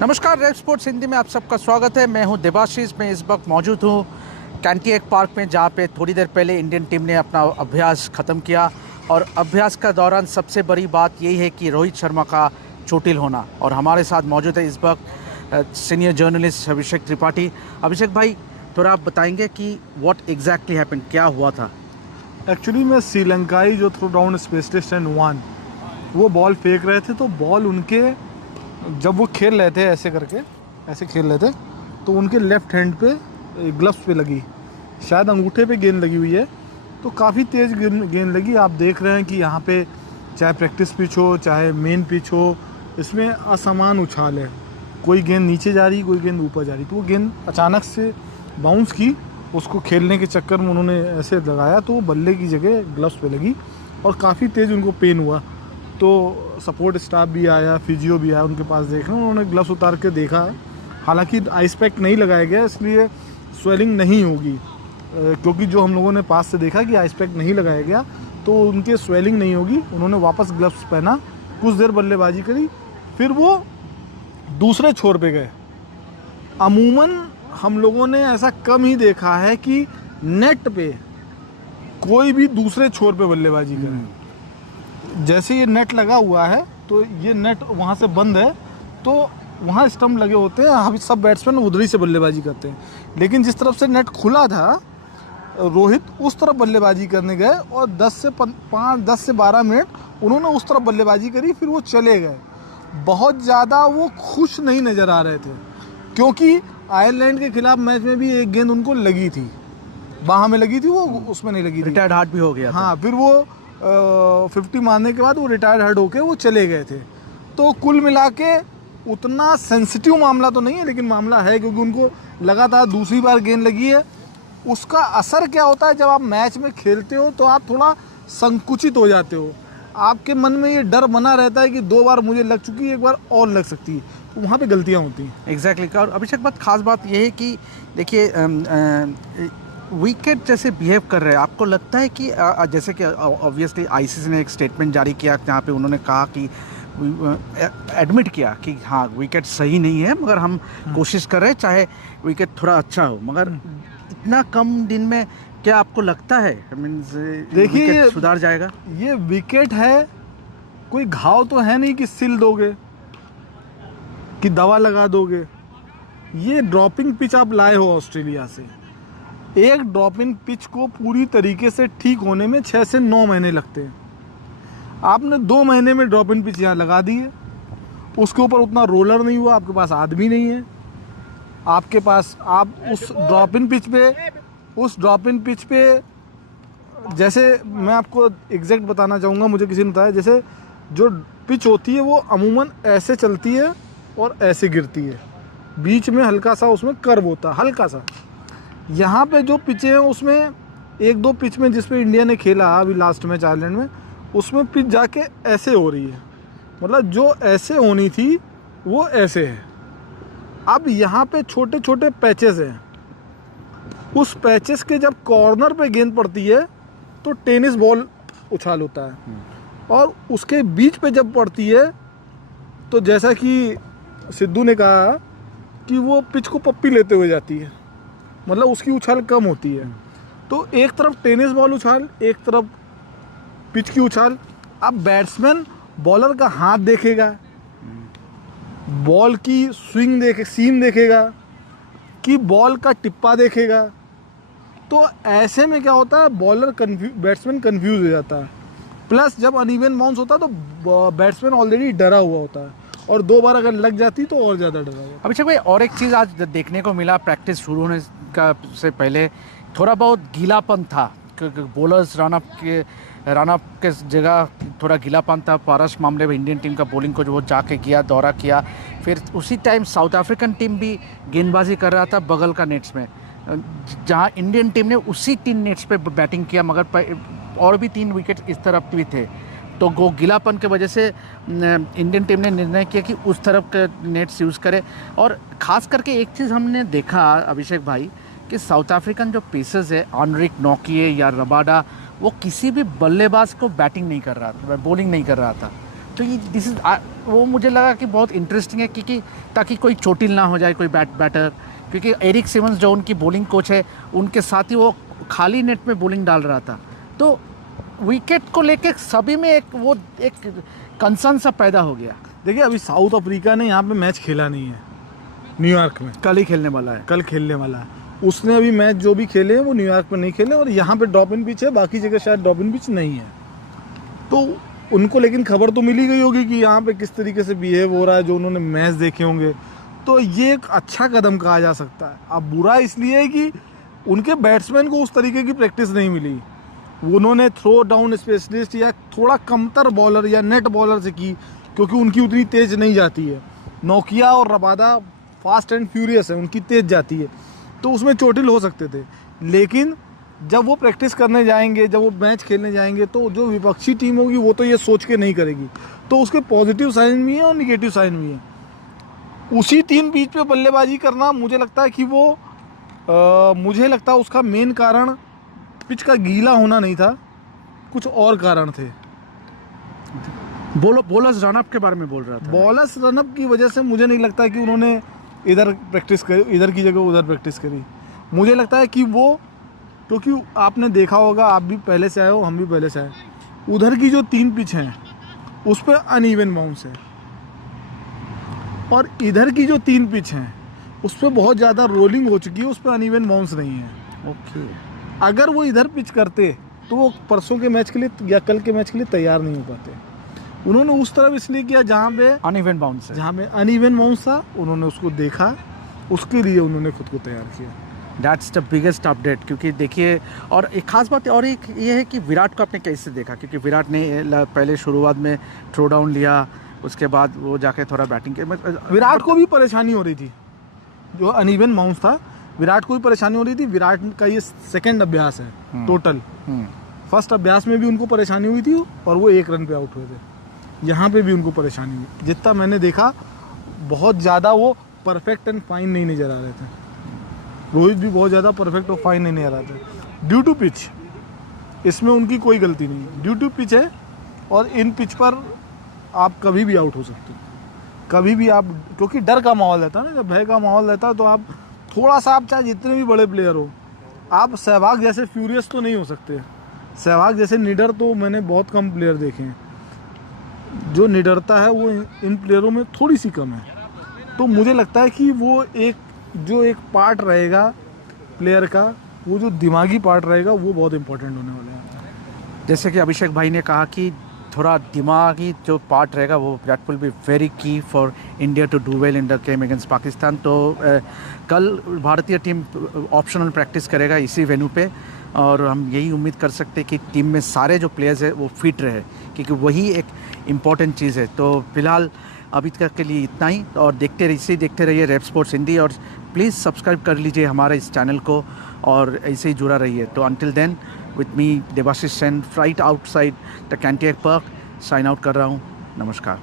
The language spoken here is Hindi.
नमस्कार, रेड स्पोर्ट्स हिंदी में आप सबका स्वागत है। मैं हूं देबाशीष। मैं इस वक्त मौजूद हूं कैंटी पार्क में, जहां पे थोड़ी देर पहले इंडियन टीम ने अपना अभ्यास ख़त्म किया। और अभ्यास का दौरान सबसे बड़ी बात यही है कि रोहित शर्मा का चोटिल होना। और हमारे साथ मौजूद है इस वक्त सीनियर जर्नलिस्ट अभिषेक त्रिपाठी। अभिषेक भाई, थोड़ा आप बताएंगे कि व्हाट एग्जैक्टली हैपेंड, क्या हुआ था? एक्चुअली में श्रीलंकाई जो थ्रो डाउन स्पेशलिस्ट हैं नुआन, वो बॉल फेंक रहे थे। तो बॉल उनके, जब वो खेल रहे थे ऐसे करके, ऐसे खेल रहे थे, तो उनके लेफ़्ट हैंड पे ग्लव्स पे लगी, शायद अंगूठे पे गेंद लगी हुई है। तो काफ़ी तेज़ गेंद लगी। आप देख रहे हैं कि यहाँ पे चाहे प्रैक्टिस पिच हो चाहे मेन पिच हो, इसमें असमान उछाल है। कोई गेंद नीचे जा रही, कोई गेंद ऊपर जा रही। तो वो गेंद अचानक से बाउंस की, उसको खेलने के चक्कर में उन्होंने ऐसे लगाया तो वो बल्ले की जगह ग्लव्स पे लगी और काफ़ी तेज़ उनको पेन हुआ। तो सपोर्ट स्टाफ भी आया, फिजियो भी आया उनके पास देखने। उन्होंने ग्लव्स उतार के देखा, हालांकि आइस पैक नहीं लगाया गया, इसलिए स्वेलिंग नहीं होगी, क्योंकि जो हम लोगों ने पास से देखा कि आइस पैक नहीं लगाया गया तो उनके स्वेलिंग नहीं होगी। उन्होंने वापस ग्लव्स पहना, कुछ देर बल्लेबाजी करी, फिर वो दूसरे छोर पे गए। अमूमन हम लोगों ने ऐसा कम ही देखा है कि नेट पे कोई भी दूसरे छोर पे बल्लेबाजी करे। जैसे ये नेट लगा हुआ है तो ये नेट वहाँ से बंद है, तो वहाँ स्टंप लगे होते हैं, हम सब बैट्समैन उधर ही से बल्लेबाजी करते हैं। लेकिन जिस तरफ से नेट खुला था, रोहित उस तरफ बल्लेबाजी करने गए और 10 से 12 मिनट उन्होंने उस तरफ बल्लेबाजी करी, फिर वो चले गए। बहुत ज़्यादा वो खुश नहीं नज़र आ रहे थे, क्योंकि आयरलैंड के खिलाफ मैच में भी एक गेंद उनको लगी थी, बाह में लगी थी, वो उसमें नहीं लगी थी। रिटायर्ड हार्ट भी हो गया था। हाँ, फिर वो 50 मारने के बाद वो रिटायर्ड हार्ट होके वो चले गए थे। तो कुल मिला के उतना सेंसिटिव मामला तो नहीं है, लेकिन मामला है, क्योंकि उनको लगातार दूसरी बार गेंद लगी है। उसका असर क्या होता है, जब आप मैच में खेलते हो तो आप थोड़ा संकुचित हो जाते हो। आपके मन में ये डर बना रहता है कि 2 बार मुझे लग चुकी है, 1 बार और लग सकती है, तो वहाँ पे गलतियाँ होती हैं। एग्जैक्टली। और अभिषेक, बात खास बात यह है कि देखिए, विकेट जैसे बिहेव कर रहे हैं, आपको लगता है कि जैसे कि ऑब्वियसली आईसीसी ने एक स्टेटमेंट जारी किया जहाँ पे उन्होंने कहा कि एडमिट किया कि हाँ, विकेट सही नहीं है, मगर हम कोशिश कर रहे हैं चाहे विकेट थोड़ा अच्छा हो। मगर इतना कम दिन में क्या आपको लगता है देखिए, सुधार जाएगा? ये विकेट है, कोई घाव तो है नहीं कि सिल दोगे, कि दवा लगा दोगे। ये ड्रॉपिंग पिच आप लाए हो ऑस्ट्रेलिया से। एक ड्रॉपिंग पिच को पूरी तरीके से ठीक होने में 6 से 9 महीने लगते हैं। आपने 2 महीने में ड्रॉपिंग पिच यहाँ लगा दी है। उसके ऊपर उतना रोलर नहीं हुआ, आपके पास आदमी नहीं है, आपके पास, आप उस ड्रॉपिंग पिच पे जैसे मैं आपको एग्जैक्ट बताना चाहूँगा, मुझे किसी ने बताया, जैसे जो पिच होती है वो अमूमन ऐसे चलती है और ऐसे गिरती है, बीच में हल्का सा उसमें कर्व होता है, हल्का सा। यहाँ पे जो पिचें हैं उसमें 1-2 पिच में, जिसमें इंडिया ने खेला अभी लास्ट मैच आयरलैंड में, उसमें पिच जाके ऐसे हो रही है, मतलब जो ऐसे होनी थी वो ऐसे है। अब यहाँ पे छोटे छोटे पैचेस हैं, उस पैचेस के जब कॉर्नर पे गेंद पड़ती है तो टेनिस बॉल उछाल होता है, और उसके बीच पे जब पड़ती है तो जैसा कि सिद्धू ने कहा कि वो पिच को पप्पी लेते हुए जाती है, मतलब उसकी उछाल कम होती है। तो एक तरफ टेनिस बॉल उछाल, एक तरफ पिच की उछाल। अब बैट्समैन बॉलर का हाथ देखेगा, बॉल की सीम देखेगा, कि बॉल का टिप्पा देखेगा। तो ऐसे में क्या होता है, बैट्समैन कंफ्यूज हो जाता है। प्लस जब अनइवन बाउंस होता है तो बैट्समैन ऑलरेडी डरा हुआ होता है, और 2 बार अगर लग जाती तो और ज़्यादा डरा हुआ। अभिषेक भाई, और एक चीज़ आज देखने को मिला, प्रैक्टिस शुरू होने का से पहले थोड़ा बहुत गीलापन था, क्योंकि बॉलर्स रनअप के जगह थोड़ा गीलापन था। पारस मामले में इंडियन टीम का बॉलिंग को जो वो जाके किया, दौरा किया। फिर उसी टाइम साउथ अफ्रीकन टीम भी गेंदबाजी कर रहा था बगल का नेट्स में, जहां इंडियन टीम ने उसी 3 नेट्स पे बैटिंग किया, मगर और भी 3 विकेट इस तरफ भी थे। तो वो गीलापन की वजह से इंडियन टीम ने निर्णय किया कि उस तरफ के नेट्स यूज़ करें। और ख़ास करके एक चीज़ हमने देखा अभिषेक भाई, कि साउथ अफ्रीकन जो पेसर्स है, एनरिक नॉकिए या रबाडा, वो किसी भी बल्लेबाज को बैटिंग नहीं कर रहा था, बॉलिंग नहीं कर रहा था। तो ये दिस इज वो मुझे लगा कि बहुत इंटरेस्टिंग है, क्योंकि ताकि कोई चोटिल ना हो जाए कोई बैटर, क्योंकि एरिक सिमंस जो उनकी बॉलिंग कोच है उनके साथ ही वो खाली नेट में बॉलिंग डाल रहा था, तो विकेट को लेके सभी में एक कंसर्न सा पैदा हो गया। देखिए अभी साउथ अफ्रीका ने यहाँ पे मैच खेला नहीं है, न्यूयॉर्क में कल ही खेलने वाला है। कल खेलने वाला है। उसने अभी मैच जो भी खेले हैं वो न्यूयॉर्क में नहीं खेले, और यहाँ पे ड्रॉप इन पिच है, बाकी जगह शायद ड्रॉप इन पिच नहीं है। तो उनको लेकिन खबर तो मिली गई होगी कि यहाँ पे किस तरीके से बिहेव हो रहा है, जो उन्होंने मैच देखे होंगे। तो ये एक अच्छा कदम कहा जा सकता है। अब बुरा इसलिए है कि उनके बैट्समैन को उस तरीके की प्रैक्टिस नहीं मिली, उन्होंने थ्रो डाउन स्पेशलिस्ट या थोड़ा कमतर बॉलर या नेट बॉलर से की, क्योंकि उनकी उतनी तेज़ नहीं जाती है। नोकिया और रबादा फास्ट एंड फ्यूरियस है, उनकी तेज़ जाती है, तो उसमें चोटिल हो सकते थे। लेकिन जब वो प्रैक्टिस करने जाएंगे, जब वो मैच खेलने जाएंगे, तो जो विपक्षी टीम होगी वो तो ये सोच के नहीं करेगी, तो उसके पॉजिटिव साइन भी हैं और निगेटिव साइन भी हैं। उसी 3 पिच पे बल्लेबाजी करना, मुझे लगता है कि वो मुझे लगता है उसका मेन कारण पिच का गीला होना नहीं था, कुछ और कारण थे। बॉलर्स रनअप के बारे में बोल रहा था। बॉलर्स रनअप की वजह से मुझे नहीं लगता कि उन्होंने इधर प्रैक्टिस करी, इधर की जगह उधर प्रैक्टिस करी। मुझे लगता है कि वो, क्योंकि आपने देखा होगा, आप भी पहले से आए हो, हम भी पहले से आए, उधर की जो 3 पिच हैं उस पर अनइवन बाउंस है, और इधर की जो 3 पिच हैं उस पर बहुत ज़्यादा रोलिंग हो चुकी है, उस पर अनइवन बाउंस नहीं है। ओके, अगर वो इधर पिच करते तो वो परसों के मैच के लिए या कल के मैच के लिए तैयार नहीं हो पाते। उन्होंने उस तरफ इसलिए किया जहाँ पे अनइवन बाउंस है, जहाँ पे अनइवन बाउंस था, उन्होंने उसको देखा, उसके लिए उन्होंने खुद को तैयार किया। That's the biggest update. क्योंकि देखिए, और एक खास बात और एक ये है कि विराट को आपने कैसे देखा, क्योंकि विराट ने पहले शुरुआत में थ्रो डाउन लिया, उसके बाद वो जाके थोड़ा बैटिंग किया। विराट को भी परेशानी हो रही थी, जो अनइवन बाउंस था, विराट को भी परेशानी हो रही थी। विराट का ये सेकंड अभ्यास है टोटल। फर्स्ट अभ्यास में भी उनको परेशानी हुई थी और वो 1 रन पे आउट हुए थे। यहाँ पे भी उनको परेशानी हुई। जितना मैंने देखा, बहुत ज़्यादा वो परफेक्ट एंड फाइन नहीं नज़र आ रहे थे। रोहित भी बहुत ज़्यादा परफेक्ट और फाइन नहीं नज़र आ रहे थे। ड्यू टू पिच, इसमें उनकी कोई गलती नहीं, ड्यू टू पिच है। और इन पिच पर आप कभी भी आउट हो सकते हो, कभी भी आप, क्योंकि डर का माहौल रहता है ना, जब भय का माहौल रहता है तो आप थोड़ा सा, आप चाहे जितने भी बड़े प्लेयर हो, आप सहवाग जैसे फ्यूरियस तो नहीं हो सकते। सहवाग जैसे निडर तो मैंने बहुत कम प्लेयर देखे हैं। जो निडरता है वो इन प्लेयरों में थोड़ी सी कम है। तो मुझे लगता है कि वो एक पार्ट रहेगा प्लेयर का, वो जो दिमागी पार्ट रहेगा, वो बहुत इंपॉर्टेंट होने वाला है। जैसे कि अभिषेक भाई ने कहा कि थोड़ा दिमागी जो पार्ट रहेगा वो that will be very key for India to do well in the game against Pakistan. तो कल भारतीय टीम ऑप्शनल प्रैक्टिस करेगा इसी वेन्यू पे, और हम यही उम्मीद कर सकते हैं कि टीम में सारे जो प्लेयर्स हैं वो फिट रहे, क्योंकि वही एक इम्पॉर्टेंट चीज़ है। तो फिलहाल अभी तक के लिए इतना ही, और देखते रहिए रेप स्पोर्ट्स हिंदी, और प्लीज़ सब्सक्राइब कर लीजिए हमारे इस चैनल को, और ऐसे ही जुड़ा रहिए। तो until then, with me Devashish Sen, fright outside the Cantier park, sign out कर रहा हूँ। नमस्कार।